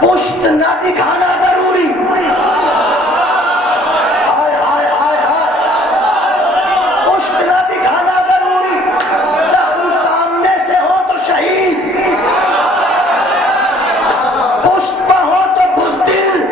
پشت نہ دکھانا ضروری. پشت نہ دکھانا ضروری. زخم سامنے سے ہو تو شہید، پشت پہ ہو تو بزدل.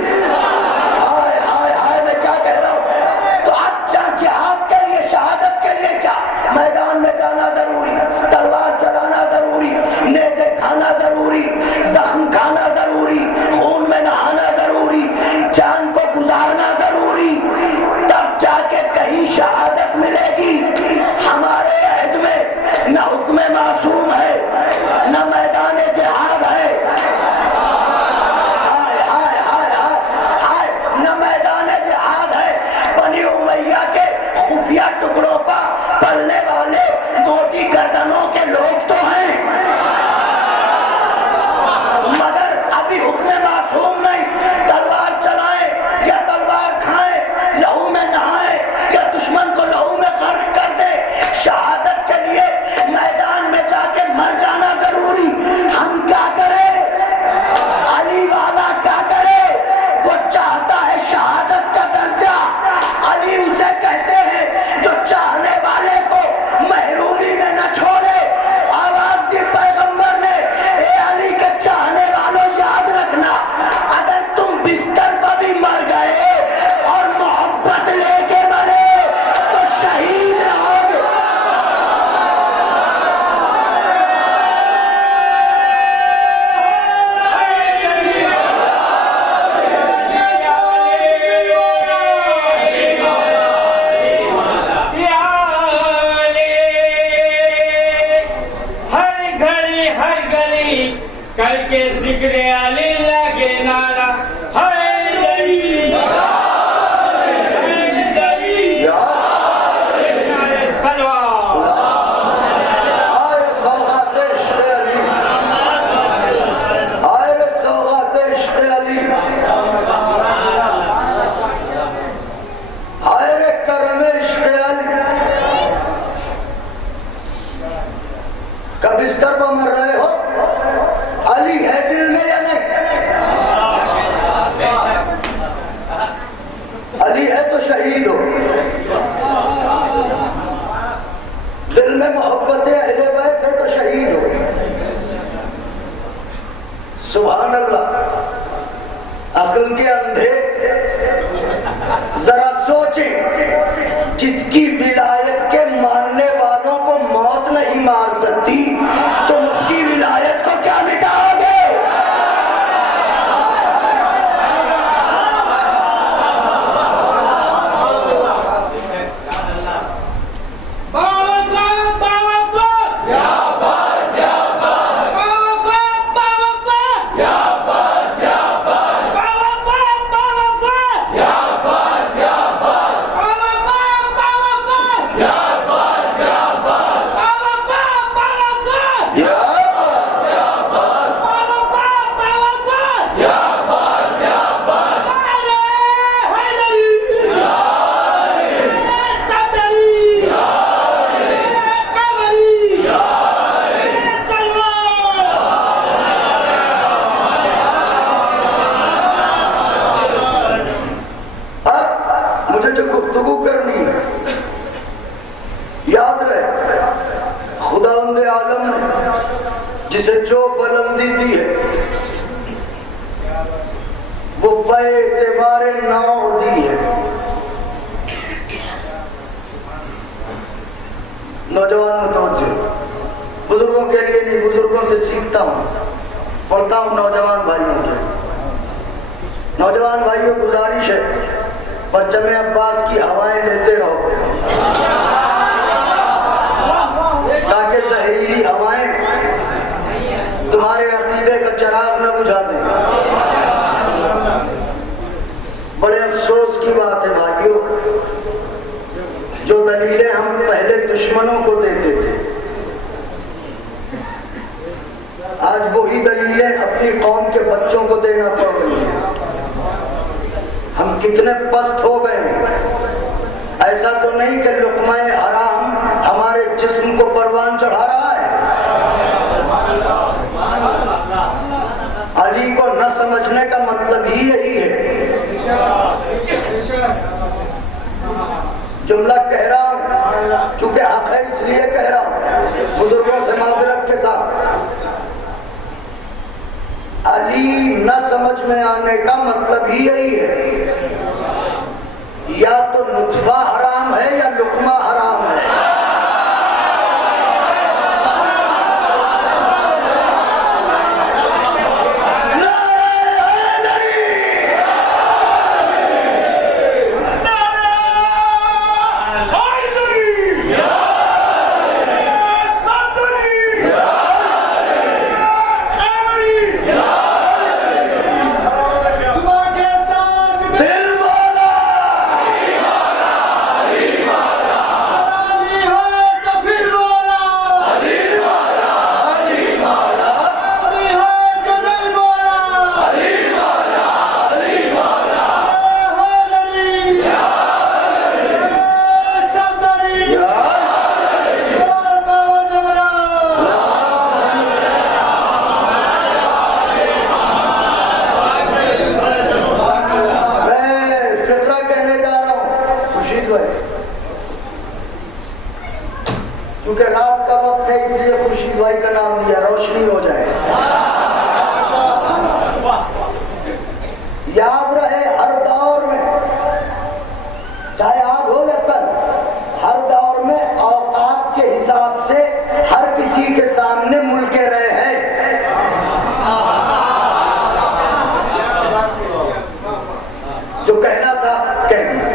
میں کیا کہہ رہا ہوں؟ تو اچھا جہاد کے لیے، شہادت کے لیے کیا میدان میں جانا ضروری، تلوار چلانا ضروری، نیزے کھانا ضروری، زخم کھانا ضروری، خون میں نہانا ضروری، جان کو گزارنا ضروری، تب جا کے کہیں شہادت ملے گی. ہمارے عہد میں نہ حکم معصوم ہے، نہ میدان جہاد ہے، نہ میدان جہاد ہے. بنی امیہ کے خفیہ ٹکڑوں پر پلنے والے موٹی گردنوں کے لوگ تو ہیں، مگر ابھی حکم معصوم نہیں. تلوار چلائیں یا تلوار کھائیں، لہو میں نہائیں یا دشمن کو لہو میں غرق کر دے، شہادت کے لیے میدان میں جا کے مر جانا ضروری. ہم کیا کریں؟ علی والا کیا کرے؟ وہ چاہتا ہے شہادت کا درجہ. علی اسے کہتے ہیں جو چاہنے والے کو محرومی میں نہ چھوڑے. آواز دی پیغمبر نے، اے علی کے چاہنے والوں یاد رکھنا، اگر تم بستر پر بھی مر گئے اور محبت لے کے مرے تو شہید رہو گے. کر کے ذکر علی لگے نعرہ حیدری حیدری نعرہ سلوات. آئے سوغات عشق علی، آئے سوغات عشق علی، آئے کرم عشق علی. کب بستر پر مر رہے ہو، علی ہے دل میں یا نہیں؟ علی ہے تو شہید ہو. دل میں محبت اہل بیت ہے تو شہید ہو. سبحان اللہ. عقل کے اندھے ذرا سوچیں، جس کی ولایت کے ماننے والوں کو موت نہیں مار سکتی تو اس کی ولایت کو کیا مٹاؤ گے؟ جسے جو بلندی دی ہے وہ بے اعتبار ناؤ دی ہے. نوجوان متوجہ، بزرگوں کے لیے نہیں، بزرگوں سے سیکھتا ہوں، پڑھتا ہوں نوجوان بھائیوں کے. نوجوان بھائیوں گزارش ہے، پرچم عباس کی ہوائیں لیتے رہو تاکہ زہریلی ہوائیں تمہارے عقیدے کا چراغ نہ بجھا دیں. بڑے افسوس کی بات ہے بھائیوں، جو دلیلیں ہم پہلے دشمنوں کو دیتے تھے، آج وہی دلیلیں اپنی قوم کے بچوں کو دینا پڑ رہی ہیں. ہم کتنے پست ہو گئے ہیں. ایسا تو نہیں کہ لقمہ حرام ہمارے جسم کو پروان چڑھا رہا ہے. علی کو نہ سمجھنے کا مطلب ہی یہی ہے. جملہ کہہ رہا ہوں چونکہ حق ہے اس لیے کہہ رہا ہوں بزرگوں سے معذرت کے ساتھ. علی نہ سمجھ میں آنے کا مطلب ہی یہی ہے. یا تو نطفہ حرام ہے یا لقمہ حرام ہے. کیونکہ رات کا وقت ہے اس لیے خورشید بھائی کا نام لیا روشنی ہو جائے. یاد رہے ہر دور میں چاہے آج ہو یا کل ہر دور میں اوقات کے حساب سے ہر کسی کے سامنے ملکے رہے ہیں. جو کہنا تھا کہہ دیا.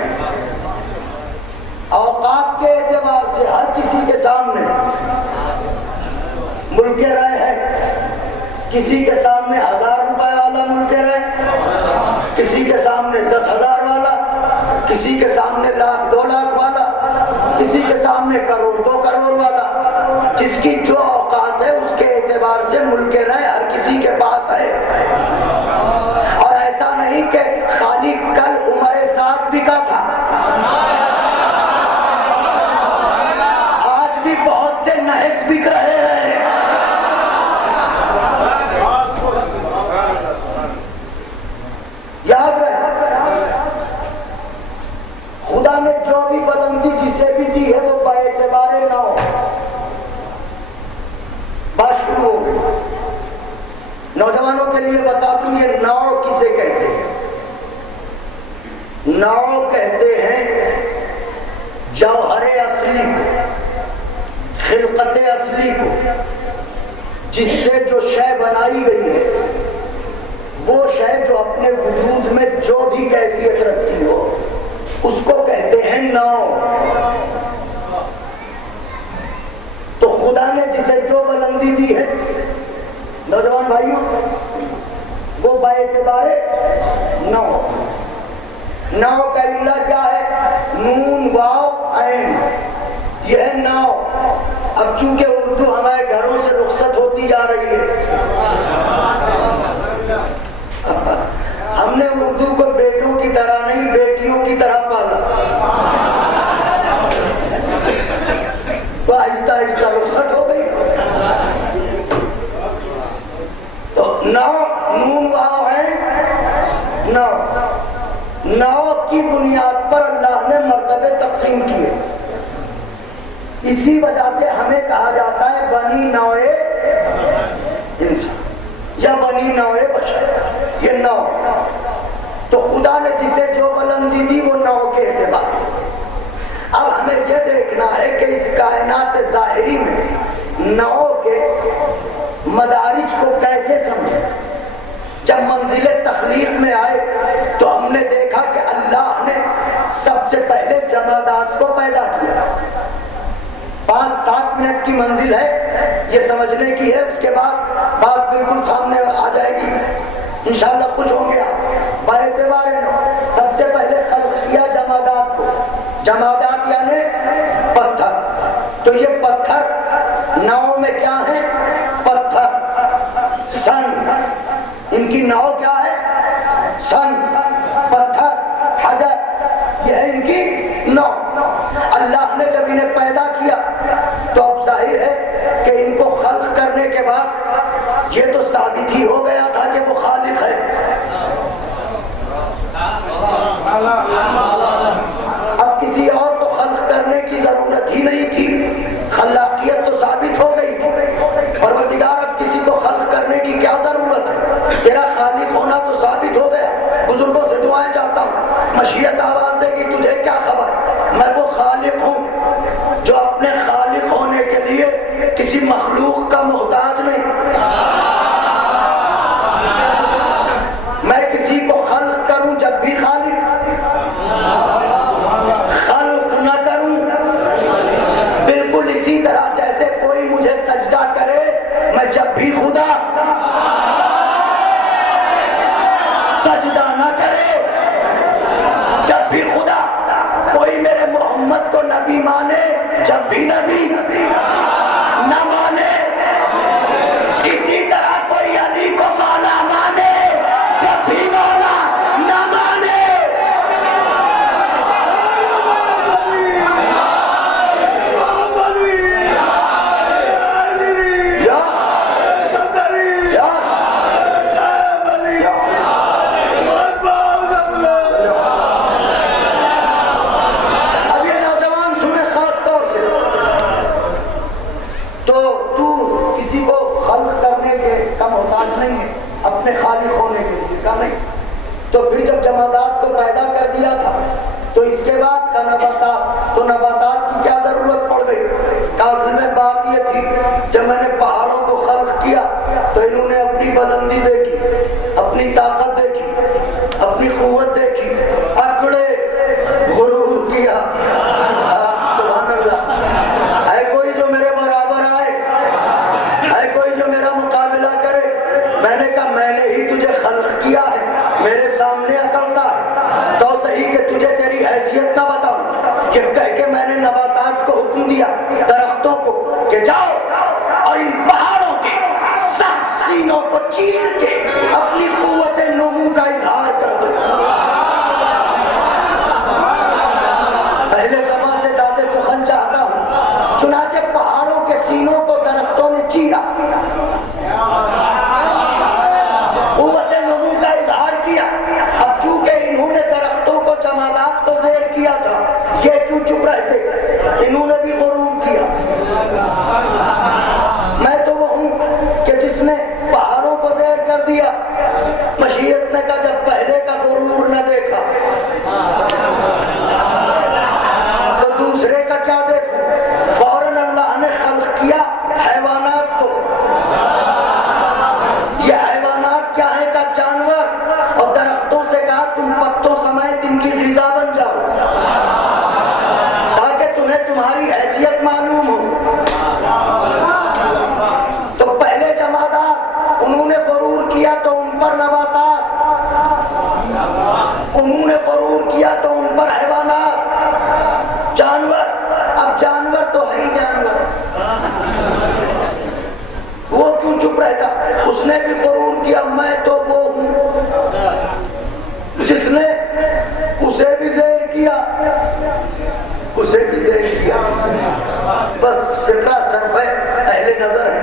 اوقات کے اعتبار سے ہر کسی کے سامنے ملکے رہے ہیں. کسی کے سامنے 1000 روپے والا ملکے رہے, کسی کے سامنے 10,000 والا, کسی کے سامنے 1,00,000 2,00,000 والا, کسی کے سامنے 1 کروڑ 2 کروڑ والا. جس کی جو اوقات ہے اس کے اعتبار سے ملکے رہے ہر کسی کے پاس ہے. اور ایسا نہیں کہ خالی کل عمر ساتھ بکا تھا, بہت سے نحس بک رہے ہیں. یاد رہے خدا نے جو بھی بلندی جسے بھی دی ہے وہ باعتبار نو. بات شروع ہو گئی. نوجوانوں کے لیے بتا دوں یہ نو کسے کہتے ہیں. نو کہتے ہیں جوہر اصلی کو, خلقت اصلی کو, جس سے جو شے بنائی گئی ہے وہ شے جو اپنے وجود میں جو بھی کیفیت رکھتی ہو اس کو کہتے ہیں نو. تو خدا نے جسے جو بلندی دی ہے نوجوان بھائیوں وہ باعتبار نو. نو کا علہ کیا ہے؟ نون واو عین, یہ ہے نو. اب چونکہ اردو ہمارے گھروں سے رخصت ہوتی جا رہی ہے, ہم نے اردو کو بیٹوں کی طرح نہیں بیٹیوں کی طرح پالا, تو آہستہ آہستہ رخصت ہو گئی. تو نو نون واو ہے نو. نو کی بنیاد پر اللہ نے مرتبے تقسیم کیے. اسی وجہ سے ہمیں کہا جاتا ہے بنی نوئے انسان یا بنی نوئے بشر. یہ نو. تو خدا نے جسے جو بلندی دی وہ نو کے اعتبار سے. اب ہمیں یہ دیکھنا ہے کہ اس کائنات ظاہری میں نو کے مدارج کو کیسے سمجھیں. جب منزل تخلیق میں آئے تو ہم نے دیکھا کہ اللہ نے سب سے پہلے جمادات کو پیدا کیا. 5-7 منٹ کی منزل ہے, یہ سمجھنے کی ہے. اس کے بعد بات بالکل سامنے آ جائے گی انشاءاللہ. کچھ ہو گیا باعتبار نو. سب سے پہلے خلق کیا جمادات کو. جمادات یعنی پتھر. تو یہ پتھر نو میں کیا ہے؟ پتھر. سن, ان کی نو کیا ہے؟ سن, پتھر, حجر, یہ ہے ان کی نو. اللہ نے جب انہیں پیدا کیا تو اب ظاہر ہے کہ ان کو خلق کرنے کے بعد یہ تو ثابت ہی ہو گیا تھا کہ وہ خالق ہے. اب کسی اور کو خلق کرنے کی ضرورت ہی نہیں تھی. خلاقیت تو ثابت ہو گئی تھی. پروردگار اب کسی کو خلق کرنے کی کیا ضرورت ہے؟ تیرا خالق ہونا تو ثابت ہو گیا. بزرگوں سے دعائیں چاہتا ہوں، مشیت آواز دے گی تجھے کیا خبر؟ میں وہ خالق ہوں جو اپنے خالق ہونے کے لیے کسی مخلوق کا محتاج نہیں. میں کسی کو خلق کروں جب بھی خالق، خلق نہ کروں بالکل اسی طرح جیسے کوئی مجھے سجدہ کرے میں جب بھی خدا، سجدہ نہ کرے جب بھی خدا، کوئی میرے محمد کو نبی مانے جب بھی نبی نہ مانے، اسی طرح کوئی علی کو مولا مانے جب بھی مولا نہ مانے. اب یہ نوجوان سنے خاص طور سے، تو کسی کو خلق کرنے کے کا محتاج نہیں ہے، اپنے خالق ہونے کے لیے کا نہیں. تو پھر جب جمادات کو پیدا کر دیا تھا تو اس کے بعد کا نباتات، تو نباتات کی کیا ضرورت پڑ گئی؟ اصل میں بات یہ تھی جب میں نے پہاڑوں کو خلق کیا تو انہوں نے اپنی بلندی دیکھی، اپنی طاقت دیکھی، اپنی قوت دیکھی، اکڑے، غرور کیا. سبحان اللہ. ہے کوئی جو میرے برابر آئے؟ ہے کوئی جو میرا مقابلہ کرے؟ میں نے کہا میں نے ہی تجھے خلق کیا ہے، میرے سامنے اکڑتا ہے تو صحیح کہ تجھے تیری حیثیت نہ بتاؤں. یہ کہہ کے میں نے نباتات کو حکم دیا، درختوں کو، کہ جاؤ اور ان پہاڑوں کے سخت سینوں کو چیر کے اپنی قوت نمو کا اظہار کر دو. پہلے زمان سے دادے سخن چاہتا ہوں، چنانچہ پہاڑوں کے سینوں کو درختوں نے چیرا، قوت نمو کا اظہار کیا. اب چونکہ انہوں نے درختوں کو، جمادات کو زیر کیا تھا، یہ کیوں چپ رہتے؟ انہوں نے بھی غرور کیا. میں تو وہ ہوں کہ جس نے پہاڑوں کو زیر کر دیا. مشیت نے کہا جب پہلے کا غرور نہ دیکھا تو دوسرے کا کیا دیکھوں؟ فوراً اللہ نے خلق کیا حیوانات کو. یہ حیوانات کیا ہے؟ کا جانور، اور درختوں سے کہا تم پتوں سمیت ان کی غذا بن جاؤ تاکہ تمہیں تمہاری حیثیت معلوم ہو. تو پہلے جمادات، انہوں نے غرور کیا تو ان پر نباتات، انہوں نے غرور کیا تو ان پر حیوانات، جانور. اب جانور تو ہے ہی جانور، وہ کیوں چپ رہتا؟ اس نے بھی غرور کیا. میں تو وہ ہوں جس نے اسے بھی زیر کیا، اسے بھی زیر کیا. بس فکرہ صرف ہے، اہل نظر ہے.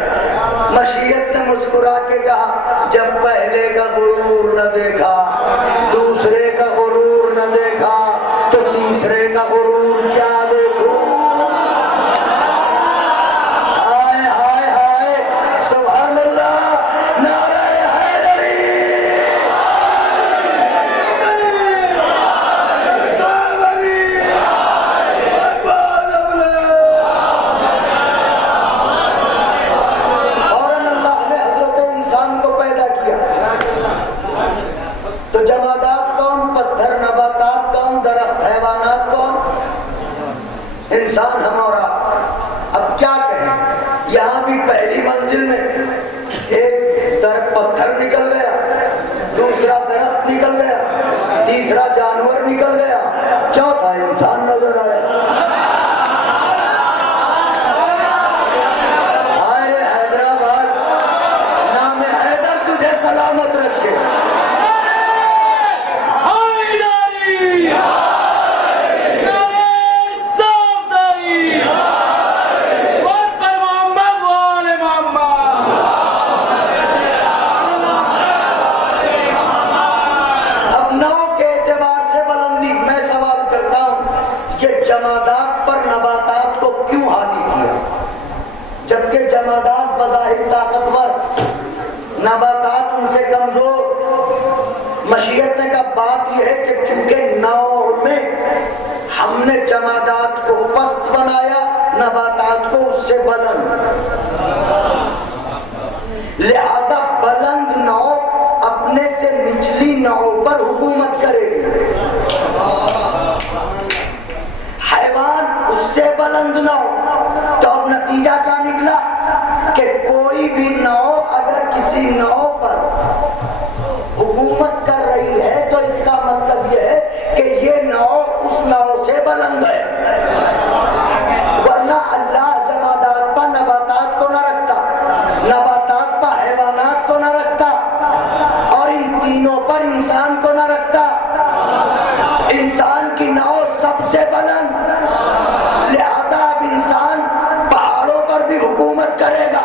مشیت نے مسکرا کے کہا جب پہلے کا غرور نہ دیکھا، دوسرے کا غرور نہ دیکھا تو تیسرے کا غرور کیا دیکھوں؟ ہائے ہائے ہائے، سبحان اللہ، نعرہ حیدری. فوراً اللہ نے حضرت انسان کو پیدا کیا. تو جمادات کون؟ پتھر، نباتات کون؟ درخت، حیوانات کون؟ انسان ہم اور آپ. اب کیا کہیں؟ یہاں بھی پہلی منزل میں ایک درخت پتھر نکل گیا، دوسرا درخت نکل گیا، تیسرا جانور نکل گیا، چوتھا انسان نظر آیا. ہائے حیدرآباد، نام حیدر تجھے سلامت رکھے. حیدری! صفدری! مشیت نے کہا بات یہ ہے کہ چونکہ نو میں ہم نے جمادات کو پست بنایا، نباتات کو اس سے بلند، لہذا بلند نو اپنے سے نچلی نو پر حکومت کرے گی، حیوان اس سے بلند نو۔ تو اب نتیجہ کیا نکلا کہ کوئی بھی نو اگر کسی نو پر حکومت کر رہی ہے تو اس کا مطلب یہ ہے کہ یہ نو اس نو سے بلند ہے، ورنہ اللہ جمادات پر نباتات کو نہ رکھتا، نباتات پر حیوانات کو نہ رکھتا، اور ان تینوں پر انسان کو نہ رکھتا۔ انسان کی نو سب سے بلند، لہذا اب انسان پہاڑوں پر بھی حکومت کرے گا،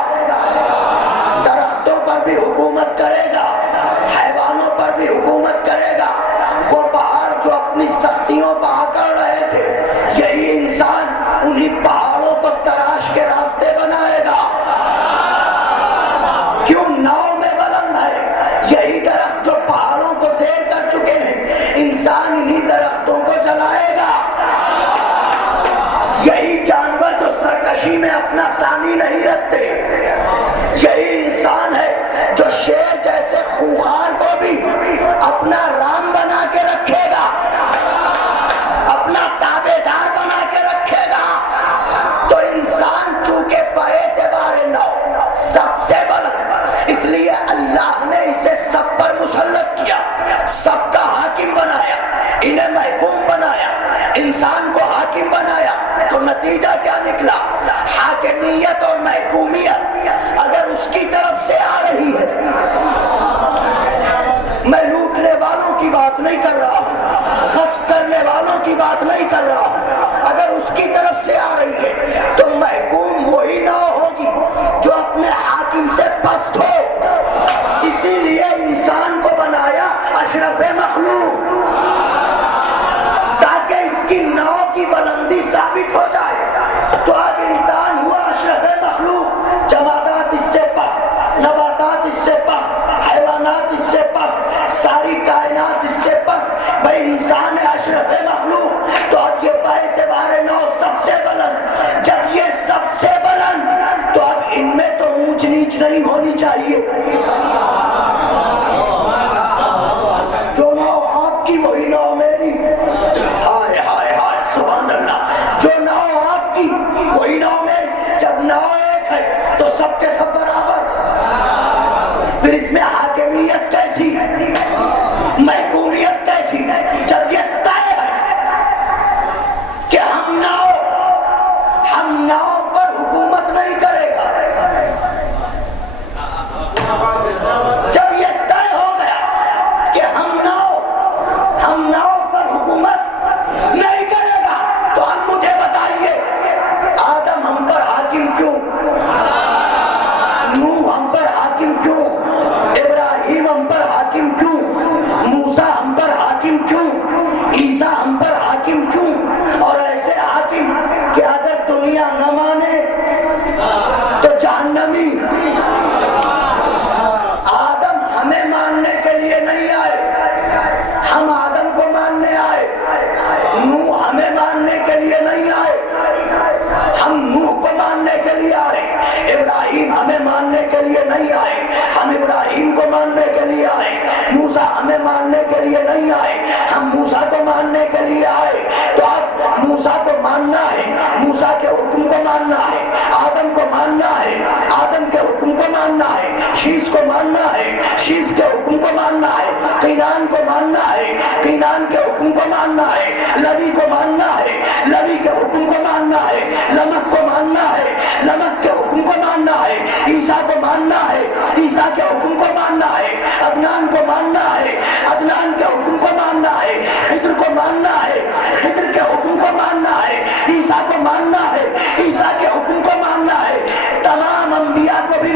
درختوں پر بھی حکومت کرے گا، حیوانوں پر بھی حکومت کرے گا۔ وہ پہاڑ جو اپنی سختیوں پر آکڑ رہے تھے، یہی انسان انہی پہاڑوں کو تراش کے راستے بنائے گا۔ کیوں؟ نو میں بلند ہے۔ یہی درخت جو پہاڑوں کو سیر کر چکے ہیں، انسان انہی درختوں کو جلائے گا۔ یہی جانور جو سرکشی میں اپنا ثانی نہیں رکھتے، یہی انسان ہے جو شیر جیسے خوخار کو بھی اپنا رام بنا کے رکھے گا، اپنا تابع دار بنا کے رکھے گا۔ تو انسان چونکہ باعتبار نو سب سے بلند، اس لیے اللہ نے اسے سب پر مسلط کیا، سب کا حاکم بنایا، انہیں محکوم بنایا، انسان کو حاکم بنایا۔ تو نتیجہ کیا نکلا؟ حاکمیت اور محکومیت اگر اس کی طرف سے آ رہی ہے، میں لوٹنے والوں کی بات نہیں کر رہا ہوں، غصب کرنے والوں کی بات نہیں کر رہا ہوں، اگر اس کی طرف سے آ رہی ہے تو محکوم وہی نہ ہوگی جو اپنے حاکم سے پست ہو۔ اسی لیے انسان کو بنایا اشرف مخلوق، تاکہ اس کی نو کی بلندی ثابت ہو جائے۔ تو اب انسان ہوا اشرف مخلوق، جمادات اس سے پست، نباتات اس سے پست، حیوانات اس سے پست، ساری کائنات اس سے پست، بھائی انسان ہے اشرف مخلوق۔ تو اب یہ باعتبار نو سب سے بلند، جب یہ سب سے بلند تو اب ان میں تو اونچ نیچ نہیں ہونی چاہیے۔ جو نو آپ کی وہی نو میری، ہائے ہائے ہائے سبحان اللہ، جو نو آپ کی وہی نو میری۔ جب نو ایک ہے تو سب کے سب برابر، پھر اس میں حاکمیت کیسی، محکومیت کیسی؟ جب یہ طے ہے کہ ہم نو پر حکومت نہیں کرے گا، جب یہ طے ہو گیا کہ ہم نو پر حکومت نہیں کرے گا، تو اب مجھے بتائیے آدم ہم پر حاکم کیوں، نوح ہم پر حاکم کیوں، ابراہیم ہم پر حاکم کیوں، موسیٰ ہم پر حاکم کیوں، عیسیٰ ہم پر حاکم کیوں؟ اور ایسے حاکم کہ اگر دنیا نہ مانے تو جہنمی۔ آدم ہمیں ماننے کے لیے نہیں آئے، ہم آدم کو ماننے آئے۔ نوح ہمیں ماننے کے لیے نہیں آئے، ہم نوح کو ماننے کے لیے آئے۔ ابراہیم ہمیں ماننے کے لیے نہیں آئے، ہم ابراہیم کو ماننے کے لیے آئے۔ موسیٰ ہمیں ماننے کے لیے نہیں آئے، ہم موسیٰ کو ماننے کے لیے آئے۔ تو اب موسیٰ کو ماننا ہے، موسیٰ کے حکم کو ماننا ہے، آدم کو ماننا ہے، آدم کے حکم کو ماننا ہے، شیش کو ماننا ہے، شیش کے حکم کو ماننا ہے، قینان کو ماننا ہے، قینان کے حکم کو ماننا ہے، لوی کو ماننا ہے، لوی کے حکم کو ماننا ہے، لمک کو ماننا ہے، لمک کے حکم کو ماننا ہے، عیسیٰ کو ماننا ہے، عیسیٰ کے حکم کو ماننا ہے، عدنان کو ماننا ہے، عدنان کے حکم کو ماننا ہے، خضر کو ماننا ہے، خضر کے حکم کو ماننا ہے، عیسیٰ کو ماننا ہے، عیسیٰ کے حکم کو ماننا ہے، تمام انبیاء کو بھی